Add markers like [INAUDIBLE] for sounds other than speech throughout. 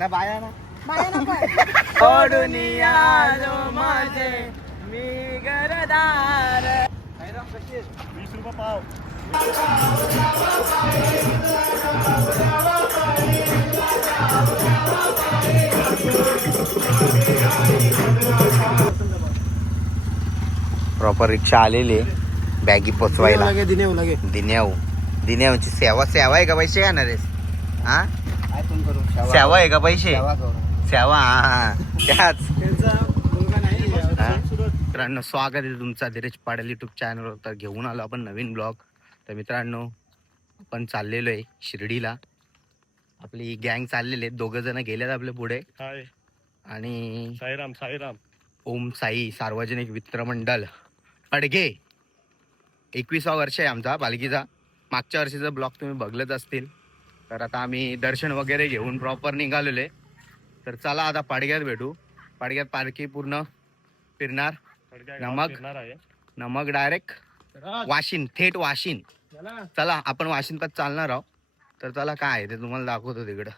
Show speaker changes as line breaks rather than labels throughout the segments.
ना बाया ना.
बाया नको आहे. [LAUGHS]
सोडून आलो माझे मी घरदार.
वीस रुपये पाव.
प्रॉपर रिक्षा आलेली आहे. बॅगी पोचवायला.
लगे दिने लगे.
दिन्याव दिन्यावची सेवा सेवा आहे का पैसे घेणार आहेस? हा?
करू
सेवा आहे का पैसे?
सेवा करू
सेवा हा. त्याच.
त्यांचा मुलगा नाही
हा? मित्रांनो स्वागत आहे तुमचा धीरज पाडल युट्यूब चॅनलवर तर घेऊन आलो आपण नवीन ब्लॉग तर मित्रांनो आपण चाललेलो आहे शिर्डीला. आपली गँग चाललेली आहे. दोघं जण गेलेत आपल्या पुढे.
हाय.
आणि
साईराम साईराम.
ओम साई सार्वजनिक वित्र मंडळ अडगे. एकविसावा वर्ष आहे आमचा पालखीचा. मागच्या वर्षीचा ब्लॉग तुम्ही बघलत असतील. तर आता आम्ही दर्शन वगैरे घेऊन प्रॉपर निघालेले. तर चला आता पाडग्यात भेटू. पाडग्यात पालखी पूर्ण फिरणार. नमक. नमक डायरेक्ट वाशिन थेट वाशिन. चला. आपण वाशिन पास चालणार आहोत. तर चला काय आहे ते तुम्हाला दाखवतो तिकडं.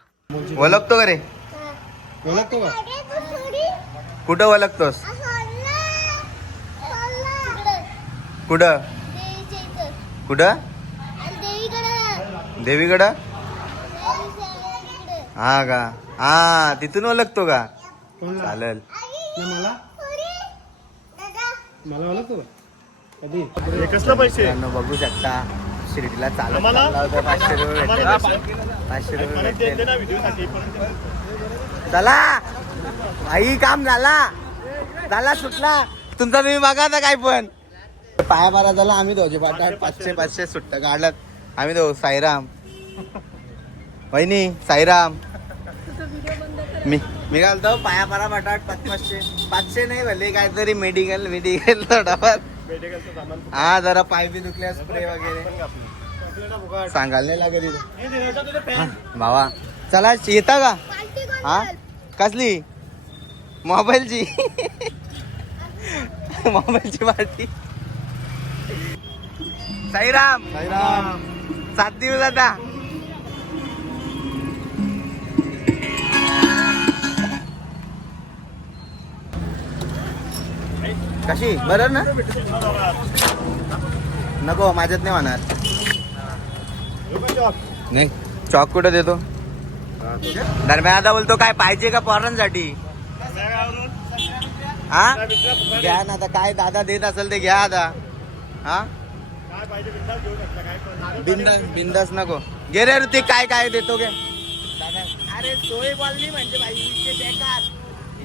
ओळखतो का रे?
ओळखतो का?
कुठं ओळखतोस? कुठं? कुठं? देवीकडं? हा का? हा तिथून ओळखतो का?
कोणला?
चालेल.
ना मला? मला ओळखतो का? कधी? हे कसलं पैसे?
मित्रांनो बघू शकता. शिर्डीला चालत
आम्हाला?
चालला होता. पाचशे रुपये
आम्हाला
भेटले.
पैसे?
पाचशे रुपये
परत
भेटले.
परत
चला! आई काम झाला. झाला सुटला. तुमचा तुम्ही बघा आता काय पण. पाया बारा झाला आम्ही दोघे पाठात पाचशे पाचशे. सुट्ट काढलात आम्ही दो साईराम. वहिनी साईराम. मी मी घालतो पाया पारा बटाट पाच पाचशे पाचशे नाही भले काहीतरी मेडिकल मेडिकल थोडाफार हा जरा पाय बी दुखल्या स्प्रे वगैरे. सांगायला नाही
पॅन्ट.
भावा. चला येता का? हा? कसली? मोबाईलची. मोबाईलची पार्टी साईराम.
साईराम.
सात दिवस आता. कशी बरं ना? नको माझ्यात नाही होणार. नाही चॉक कुठं देतो? दरम्यान आता बोलतो काय पाहिजे का पोरांसाठी? हा? घ्या ना आता काय दादा देत असेल ते घ्या आता. हा?
बिंदास
बिंदास नको. गे रे ऋतिक काय काय देतो गे अरे सोय बोलली म्हणजे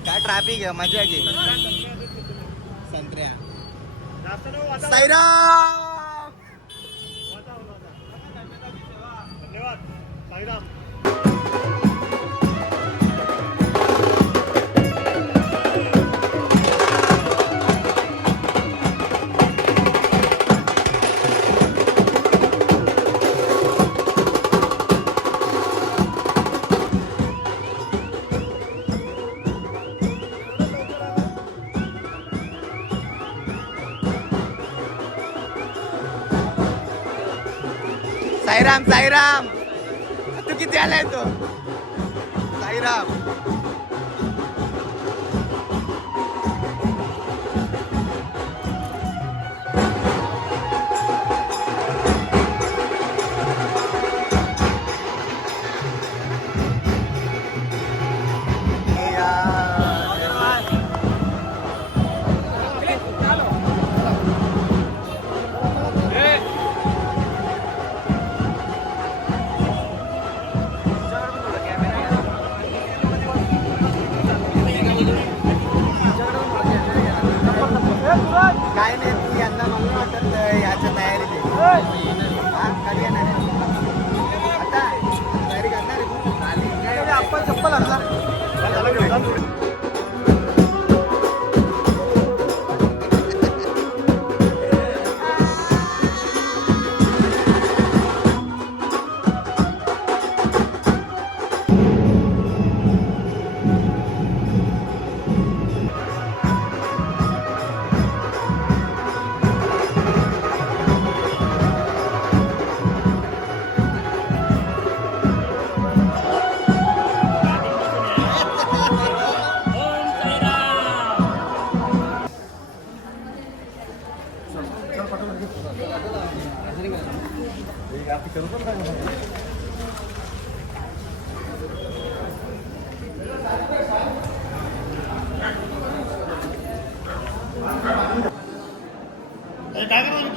काय ट्रॅफिक आहे? मजा घे संत्र्या
जास्त नको वाचा.
साईराम!
वाचा, धन्यवाद साईराम.
साईराम साईराम. तू किती आलाय तो? साईराम. वाटत याच्या तयारीत हा, कधी येणार? आता तयारी करणार? आपण चप्पल आणला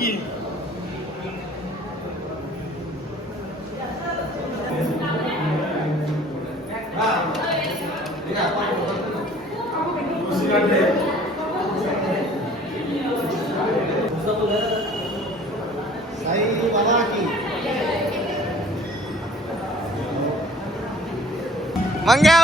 काय करणार की
साई बाबा की मंग्याऊ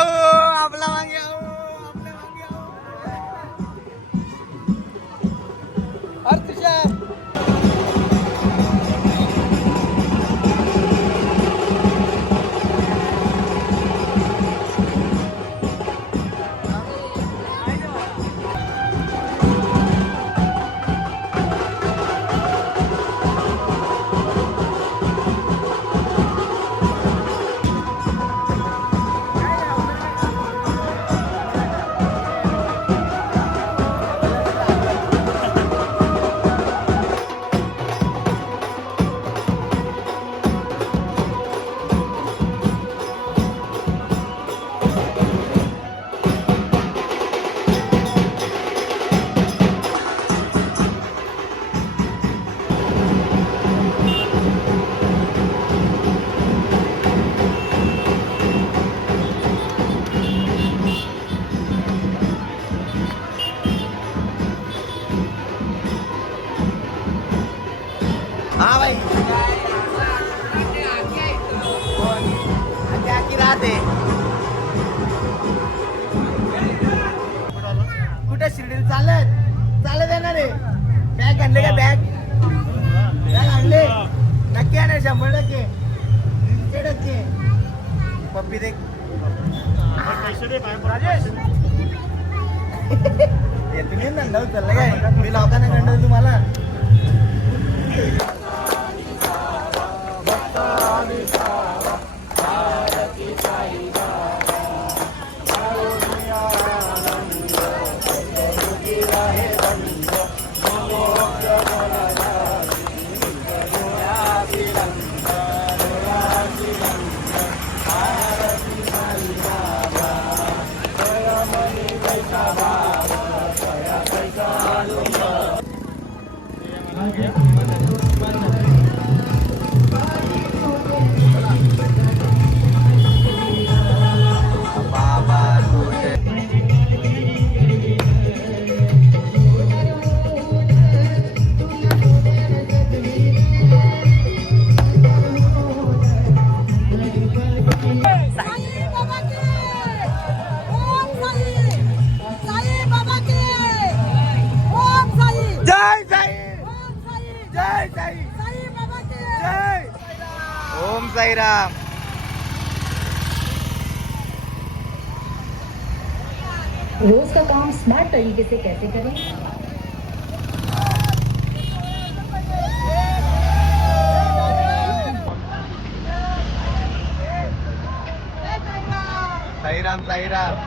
आणले का बॅग? बॅग आणले. नक्की आणले शंभर टक्के. तीनशे टक्के. पप्पी दे.
तुम्ही नंदा पाय
काय? मी लोकांना कंडल तुम्हाला.
तरीके से कैसे करें?
साईराम साईराम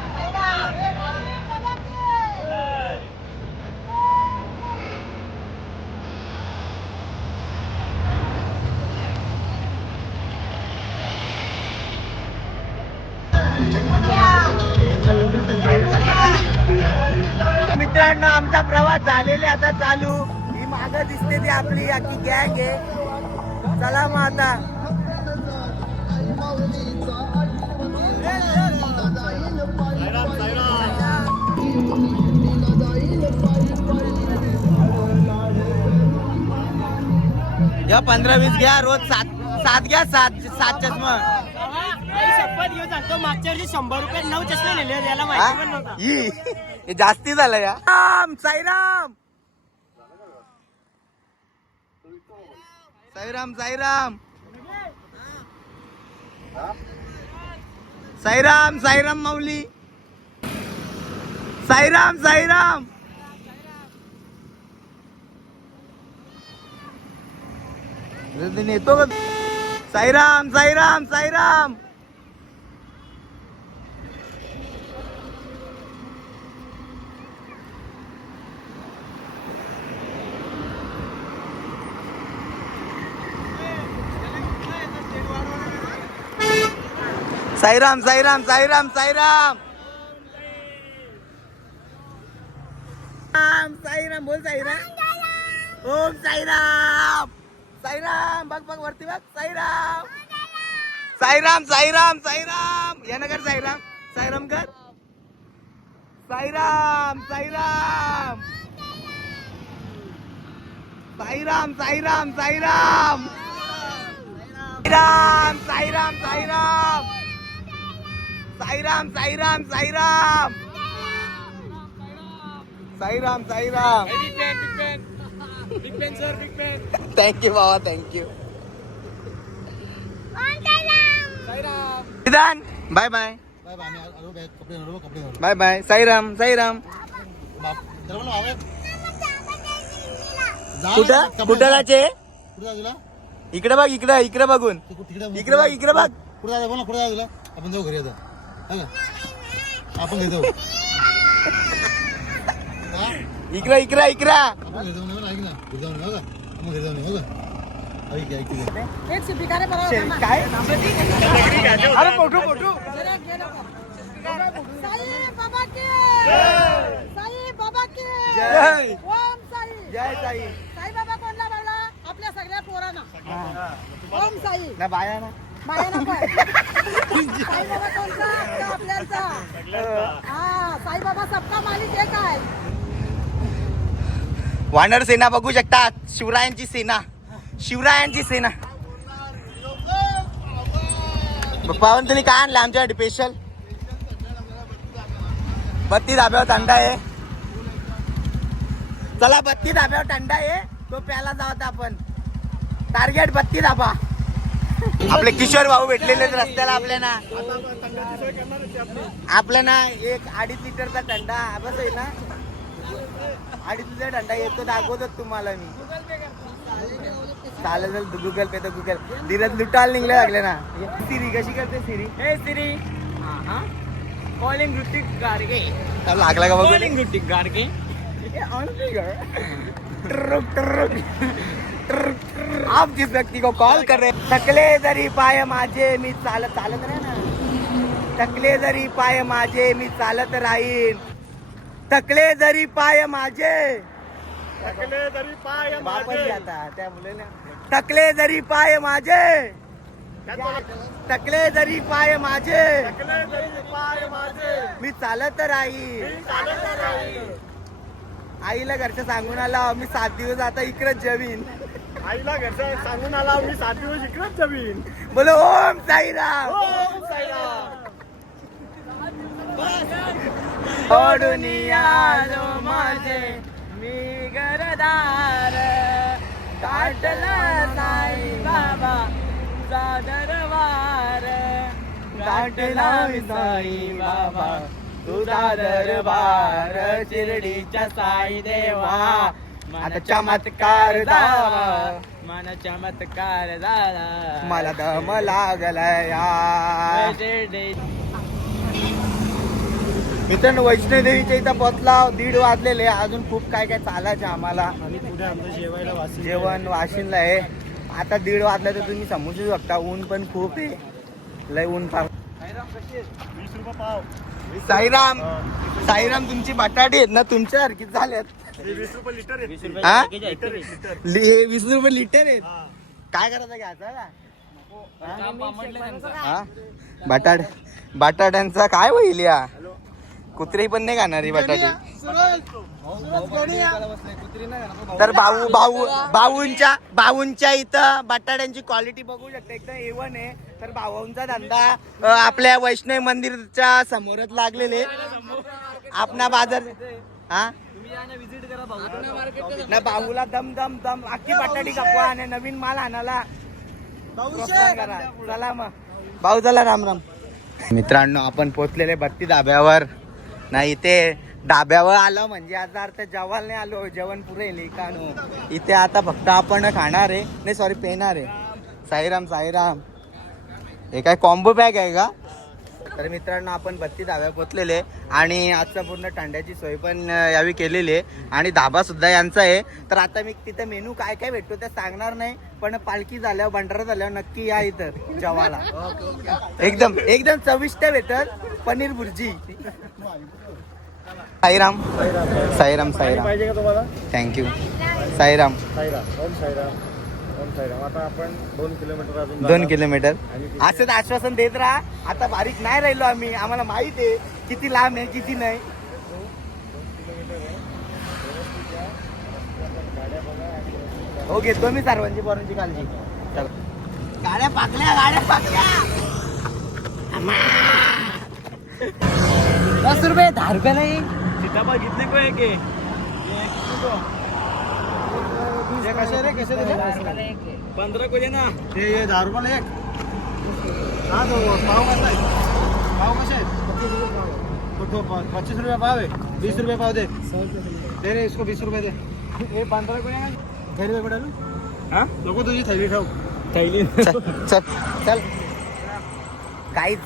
मित्रांनो आमचा प्रवास झालेला आहे आता चालू. ही माग दिसते ती आपली अख्खी गॅग आहे. चला मग आता.
साईराम साईराम
या पंधरा वीस घ्या रोज सात सात घ्या सात सात चष्मा.
शपथ घेऊन सांगतो मागच्या वर्षी शंभर रुपये नऊ चष्मे नेले याला माहिती पण नव्हता.
ही जास्ती झालं या राम साईराम. साईराम साईराम. साईराम साईराम माऊली. साईराम साईराम. येतो साईराम साईराम साईराम. साईराम साईराम साईराम साईराम राम साईराम बोल साईराम ओम साईराम साईराम बघ बघ वरती बघ साईराम साईराम साईराम साईराम या नगर साईराम साईराम कर साईराम साईराम साईराम साईराम साईराम साईराम साईराम साईराम साईराम साईराम साईराम! साईराम साईराम! थँक्यू बाबा थँक्यू निदान. Bye bye
bye bye
Sairam Sairam. कुठं? कुठं जायचे इकडे बघ इकडे इकडे बघून. इकडे बघ इकडे बघ.
कुठे जायचं कुठे जायचं आपण जाऊ घरी आता. आपण घेतो
इकरा इकरा इकरा।
आपण घेतो ना। ऐक ना। घरी जाऊन बघा आपण घरी
जाऊन
बघा अरे
मोठू मोठू
जय। जय। साई।
साई। बाबा कोणला आपल्या सगळ्या पोरांना। हाँ। ओम साई।
ना बाया ना।
माया नको [LAUGHS] साई बाबा कोणता? तो आपल्याचा. हा साई बाबा सबका मालिक एक आहे.
वानर सेना बघू शकतात शिवरायांची सेना. शिवरायांची सेना. पावन तुम्ही काय आणलं आमच्यासाठी स्पेशल बत्ती धाब्यावर थंडा आहे. चला बत्ती धाब्यावर थंडा आहे. तो प्याला जावत आपण. टार्गेट बत्ती धाबा आपले किशोर भाऊ भेटलेले रस्त्याला आपल्या ना आपल्या ना एक अडीच लिटरचा थंडा बस आहे ना? अडीच लिटर थंडा येतो दाखवतो तुम्हाला मी. चालेल गुगल पे तर गुगल धीरज लुटायला निघले लागले ना. सिरी कशी करते सिरी
हे सिरी कॉलिंग ऋतिक
तर लागला का बघू?
कॉलिंग ऋतिक
ट्रुक, ट्रुक. आप जिस व्यक्ति को कॉल कर रहे थकले जरी पाय माझे मी चालत चालत राह ना। थकले जरी पाय माझे मी चालत राहीन। थकले जरी पाय माझे।
थकले तरी पाय
बापच आता त्या मुलीने थकले जरी पाय माझे। थकले जरी पाय माझे।
थकले तरी पाय माझे।
मी चालत राहीन। आईला घरच्या सांगून आला मी सात दिवस आता इकडेच जमीन.
आईला घरचं सांगून आला मी सात दिवस इकडेच जमीन.
बोलो ओम साईराम.
ओम साईराम.
ओढून आलो माझे मी घरदार. काटला साई बाबा दरबार काटला साई बाबा तुझा दरबार शिर्डीच्या साई देवा. आता चमत्कार
झाला.
मला दम लागलाय
शिर्डी
मित्रांनो वैष्णोदेवीच्या इथं पोचला दीड वाजलेले अजून खूप काय काय चालायचं आम्हाला.
जेवायला वासी
जेवण वाशिनला आहे. आता दीड वाजला तर तुम्ही समजू शकता ऊन पण खूप आहे. लय ऊन
पाव.
साईराम. साईराम तुमची बटाटे आहेत ना तुमच्या सारखीच झाल्यात
वीस रुपये लिटर आहे
हा?
लिटर आहे, लिटर.
लि- हे वीस रुपये लिटर आहेत.
हा.
काय करायचं घ्यायचं हा बटाट बटाट्यांचा काय होईल या? कुत्रे पण नाही खाणार ही बटाटे. तर भाऊ भाऊ भाऊंच्या भाऊंच्या इथं बटाट्यांची क्वालिटी बघू शकता. एकदम एवन आहे. तर भाऊंचा धंदा अ, आपल्या वैष्णव मंदिरच्या समोरच लागलेले आपणा बाजार हा? ना भाऊला दम दम दम. अख्खी बटाटी कापवा आणि नवीन माल आणाला प्रोत्साहन करा. चला मग. भाऊ चला राम राम. मित्रांनो आपण पोचलेले बत्ती धाब्यावर. नाही इथे धाब्यावर आलो म्हणजे याचा अर्थ जेवायला नाही आलो. जेवण पुरे लिखाणू इथे आता फक्त आपण खाणार आहे. नाही सॉरी पेणार आहे. साईराम साईराम. हे काय कॉम्बो पॅक आहे का? तर मित्रांनो आपण बत्तीस धाब्या पोचलेले आणि आजचा पूर्ण थंड्याची सोय पण यावी केलेली आहे. आणि धाबा सुद्धा यांचा आहे. तर आता मी तिथं मेनू काय काय भेटतो ते सांगणार नाही पण पालखी झाल्यावर भंडारा झाल्यावर नक्की या इथं जेवाला एकदम एकदम चविष्ट भेटत पनीर भुर्जी. साईराम. साईराम साईराम.
पाहिजे का तुम्हाला?
Thank you Sairam.
साईराम. आता आपण दोन किलोमीटर अजून
दोन असंच आश्वासन देत राहा. आता बारीक नाही राहिलो आम्ही. आम्हाला माहीत आहे किती लांब आहे किती नाही. हो घेतो मी सर्वांची पोरांची काळजी चला. गाड्या पाकल्या गाड्या पाकल्या. दस रुपये दहा रुपये नाही.
सीताफळ घेतली को
रे
पंधरा ना.
ते हे दहा रुपयाला एक. हा तो पाव कसा आहे? पाव कसे आहेत? तो तो प- पच्चीस रुपये पाव आहे. बीस रुपये पाव दे. दे रे इसको बीस रुपये दे.
हे पंधरा को दे ना.
थैली कुठे आलो
हा?
नको तुझी थैली ठेव.
थैली?
चल चल चल. काहीच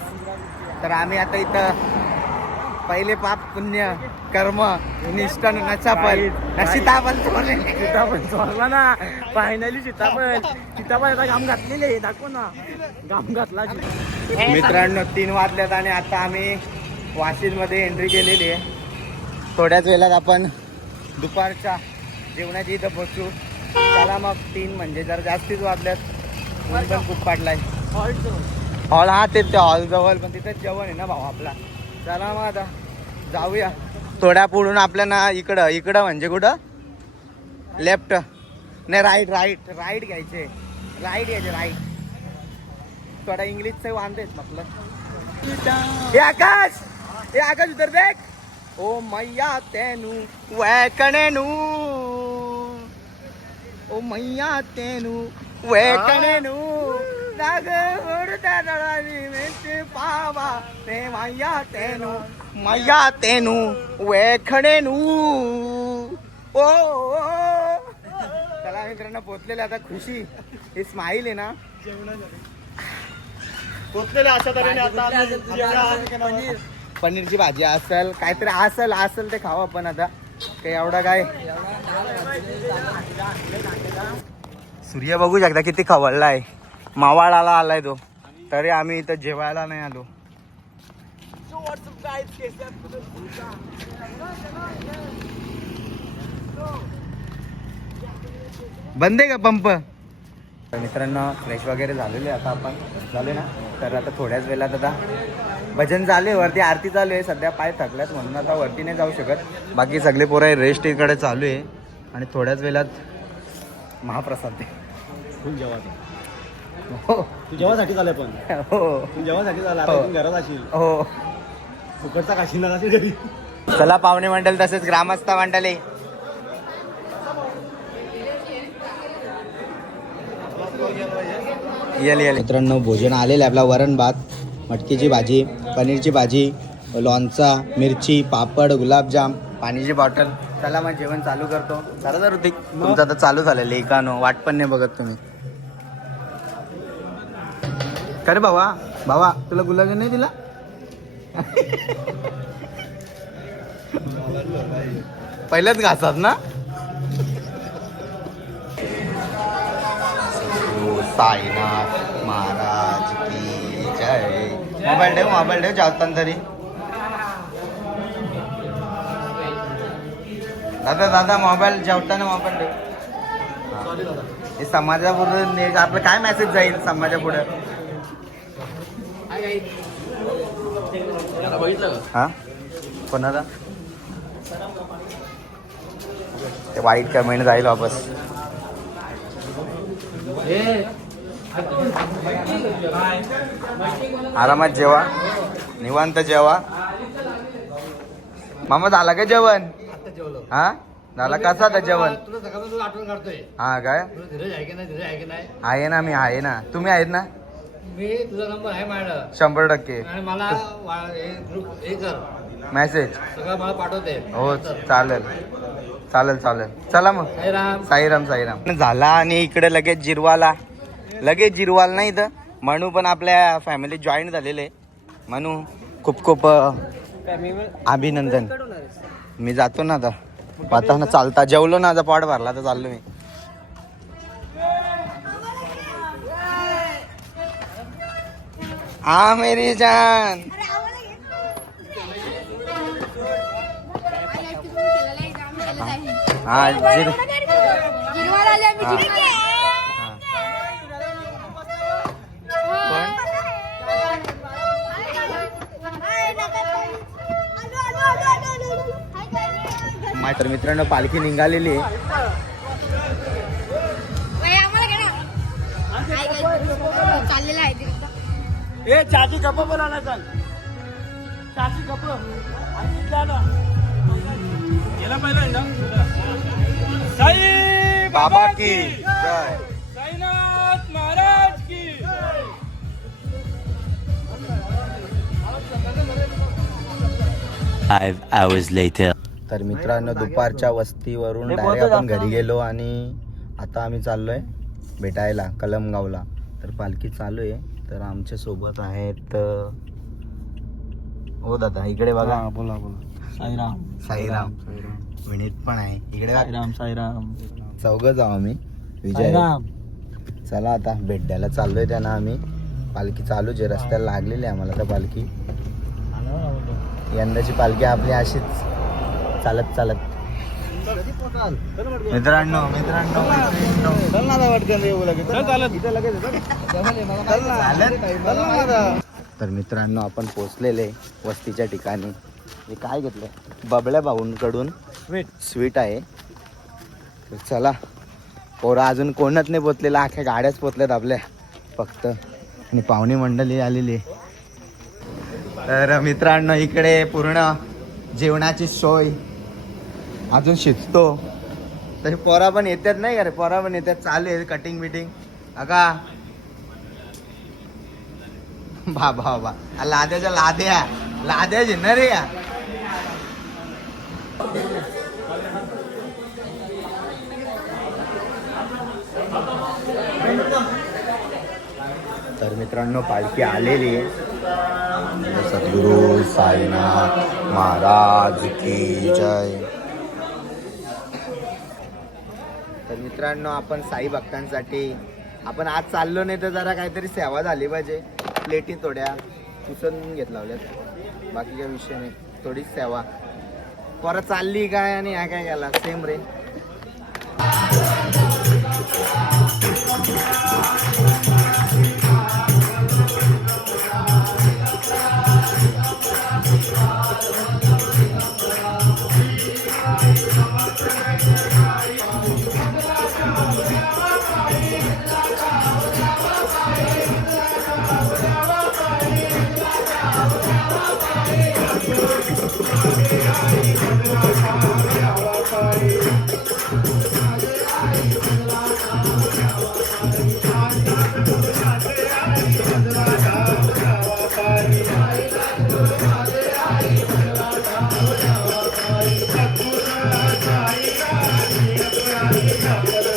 तर आम्ही आता इथं पहिले पाप पुण्य कर्म निष्ठा नचापल. नशितापल
सीताफळ चोरला ना. फायनली सीताफळ सीताफळ आता घाम घातलेले आहे दाखव ना. घाम घातला
मित्रांनो तीन वाजल्यात आणि आता आम्ही वाशिंदमध्ये एंट्री केलेली आहे. थोड्याच वेळात आपण दुपारच्या जेवणाची इथं पोचू चला मग तीन म्हणजे जर जास्तीच वाजल्यात खूप पाडलाय. हॉल हा तेच ते हॉल जवळ पण तिथेच जेवण आहे ना भाऊ आपला. चला मग आता. जाऊया. थोड्या पुढून आपल्याला इकडं इकडं म्हणजे कुठं? लेफ्ट नाही राईट राईट राईट घ्यायचे. राईट घ्यायचे राईट थोडा इंग्लिशचं वांदेत म्हटलं. हे आकाश! हे आकाश उतर देख. ओ मैया तेनू. वैकणेनू. ओ मैया तेनू. वैकणेनू. मेचे पावा. ते मैया तेनू मैया तेनू वैखणेनू. ओ ओ. चला मित्रांनो पोचलेले आता खुशी. ही स्माईल आहे ना.
पोचलेले अशा तऱ्हेने आता
पनीरची भाजी असेल काहीतरी असेल असेल ते खाऊ आपण आता. काही एवढा काय? सूर्य बघू शकता किती खवळलाय. मावाळाला आलाय तो. तरी आम्ही इथं जेवायला नाही आलो. बंद आहे का पंप? तर मित्रांनो फ्रेश वगैरे झालेले आता आपण. झाले ना? तर आता थोड्याच वेळात आता भजन झाले वरती आरती चालू आहे. सध्या पाय थकल्यात म्हणून आता वरती नाही जाऊ शकत. बाकी सगळे पोरं रेस्ट इकडे चालू आहे. आणि थोड्याच वेळात महाप्रसाद आहे.
फुल जेव्हा
हो.
तू जेवासाठी झालं पण.
हो.
तू जेवासाठी झाला
हो.
आता तू घरात असेल
हो.
फुकटचा असेल घरी.
चला पाहुणे मंडळ तसेच ग्रामस्थ मंडळी. येल येल. मित्रांनो भोजन आलेलं आहे आपला वरण भात मटकीची भाजी पनीरची भाजी लोणचा मिरची पापड गुलाबजाम पाण्याची बॉटल. चला मग जेवण चालू करतो. चला तर ऋतिक तुमचं आता चालू झालेलं आहे नो वाट पण नाही बघत तुम्ही. का रे भावा भावा तुला गुलाबजाम नाही दिला? पहिल्याच घासात ना? साईनाथ महाराज की जय. मोबाईल ठेव मोबाईल ठेव जाताना तरी. दादा दादा मोबाईल जेवताना मोबाईल ठेव. हे. समाजापुढे आपलं काय मेसेज जाईल समाजापुढे? हा? कोणाला? ते वाईट कमेंट जाईल वापस. आरामात जेवा. निवांत जेवा. मामा झाला का जेवण? हा? झाला कसा आता जेवण?
तुला सकाळचं तुला आठवण काढतोय.
हा काय?
तुला धीरज आहे की नाही? धीरज आहे की नाही?
आहे ना मी आहे ना. तुम्ही आहेत ना?
मी तुझा नंबर आहे माझ्याकडं.
शंभर टक्के.
आणि मला वा- हे ग्रुप हे कर.
मेसेज
सगळं मला पाठवते.
हो चालेल. चालेल चालेल. चला मग.
राम
साईराम साईराम. झाला आणि इकडे लगेच जिरवाला. लगेच जिरवाल नाही इथं. मनू पण आपल्या फॅमिलीत जॉईन झालेले. मनू खूप खूप अ, अभिनंदन. मी जातो ना आता. आता ना चालता. जेवलो ना आता पॉट भरला तर चाललो मी. हा मेरी जान. हा जिर हा. हा. मा- तर मित्रांनो पालखी निघालेली आहे.
चाललेला आहे तिकडं.
ए चाची कप पण आणा चाल. चाची आणा. गेला पहिला ना साई
बाबा की. जय.
साईनाथ महाराज की.
Five hours later.
तर मित्रांनो दुपारच्या वस्तीवरून डायरेक्ट आपण. घरी गेलो आणि आता आम्ही चाललोय भेटायला कलमगावला. तर पालखी चालू आहे. तर आमच्यासोबत आहेत हो दादा इकडे बघा.
बोला बोला. साईराम.
साईराम विनीत पण आहे. इकडे बघा.
साईराम साईराम.
चौघ जाऊ आम्ही. विजय.
साईराम.
चला आता भेट द्यायला चाललोय त्यांना आम्ही. पालखी चालूच आहे रस्त्याला लागलेली आहे आम्हाला तर पालखी. यंदाची पालखी आपली अशीच चालत चालत. मित्रांनो मित्रांनो.
चल ना आता वाटतं येऊ लगेच
चल चालत.
इथं लगेच चल. चल ना
चालत?
चल ना आता.
तर मित्रांनो आपण पोचलेले वस्तीच्या ठिकाणी हे काय घेतलं बबड्या भाऊंकडून. स्वीट आहे तर चला पोरं अजून कोणच नाही पोचलेलं अख्ख्या गाड्याच पोचल्यात आपल्या फक्त आणि पाहुणी मंडळी आलेली आहे. तर मित्रांनो इकडे पूर्ण जेवणाची सोय अजून शिजतो. तरी पोरा पण येतात नाही का रे? पोरा पण येतात चालू आहे कटिंग बिटिंग. अगा. बा बा बा लाद्याच्या लाद्या. लाद्या ना रे या. तर मित्रांनो पालखी आलेली आहे. सद्गुरू साईनाथ महाराज की जय. तर मित्रांनो आपण साई भक्तांसाठी आपण आज चाललो नाही तर जरा काहीतरी सेवा झाली पाहिजे. प्लेटी थोड्या पुसून घेत लावल्यात बाकीच्या काही विषय नाही. थोडीच सेवा. परत चालली काय आणि ह्या काय गेला? सेम रे. तर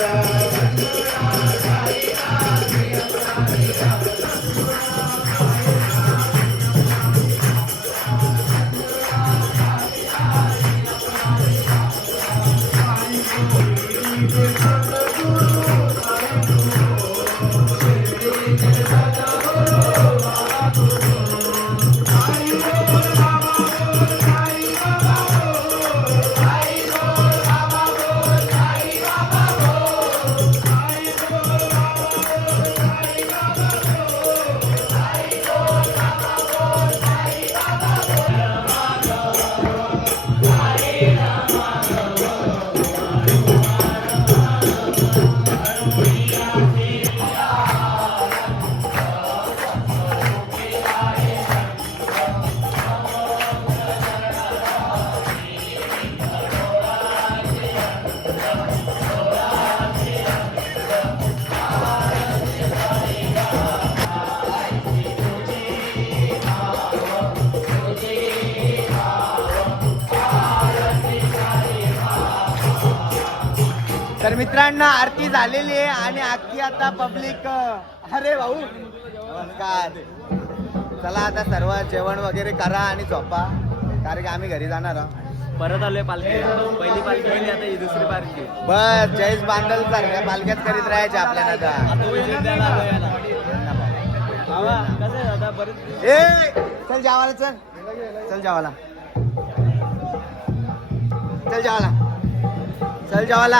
मित्रांनो आरती झालेली आहे आणि आखी आता पब्लिक अरे भाऊ नमस्कार. चला आता सर्व जेवण वगैरे करा आणि झोपा कारण की आम्ही घरी जाणार आहोत.
परत आलोय पालखी. पहिली पालखी गेली आता ही दुसरी पालखी.
बस जयेश बांधल सारख्या पालख्यात करीत राहायचे आपल्याला ए चल जावाला चल. चल जावाला. चल जावाला. चल जावाला.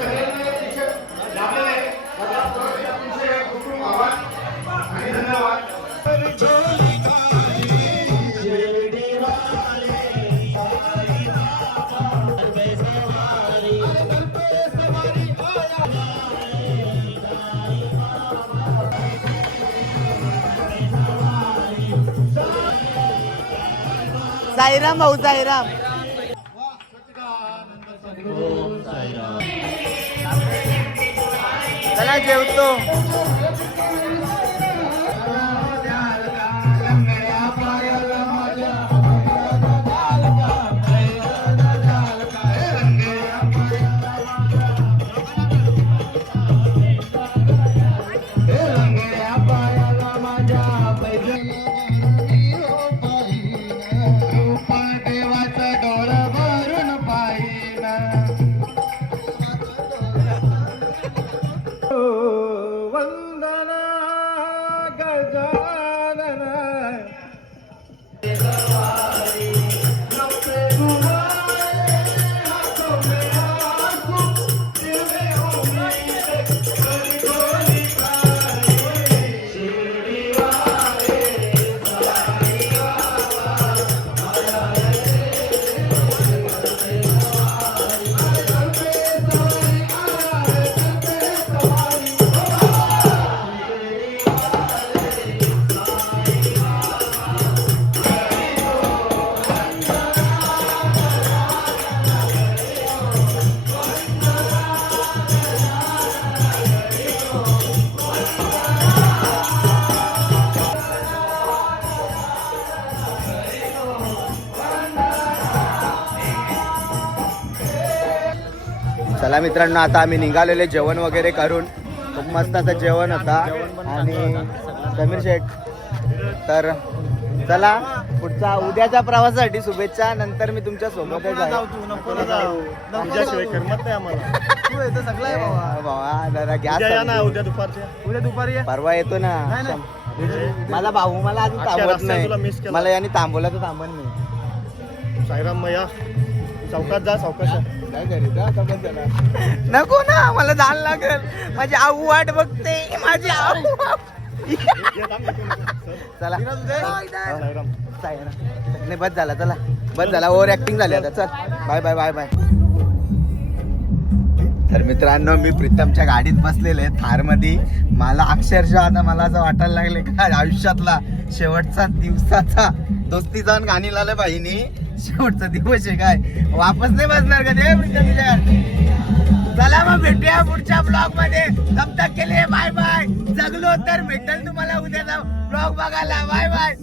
साईराम भाऊ साईराम. चला जेवतो. मित्रांनो आता आम्ही निघालेले जेवण वगैरे करून. खूप मस्त असं जेवण होता. आणि समीर शेठ. तर चला पुढचा उद्याच्या प्रवासासाठी शुभेच्छा. नंतर मी तुमच्या सोबतच आहे
तुझ्याशिवाय करमत नाही आम्हाला. तू येतो सगळं आहे बाबा
भावा जरा
उद्या या ना
गॅस
उद्या दुपारच्या उद्या दुपारी ये.
परवा येतो ना.
नाही, नाही.
माझा भाऊ मला अजून थांबवत नाही. मला याने थांबवलं तर थांबन मी.
साईराम मैया चौकात जा चौकात जा.
नको ना मला जाण लागेल. माझी आऊ वाट बघते माझी आऊ चला.
साईराम
नाही बस झाला चला. बस झाला ओव्हर ऍक्टिंग झाली आता. चल. Bye bye bye bye. तर मित्रांनो मी प्रीतमच्या गाडीत बसलेले थारमध्ये मला अक्षरशः आता मला असं वाटायला लागले का आयुष्यातला शेवटचा दिवसाचा दोस्तीचा आणि गाणी लावलं बाईनी. शेवटचा दिवस आहे काय? वापस नाही बसणार का ते प्रीतमच्या चला मग भेटूया पुढच्या ब्लॉगमध्ये. तब तक बाय बाय. जगलो तर भेटल तुम्हाला उद्याचा ब्लॉग बघायला. Bye bye.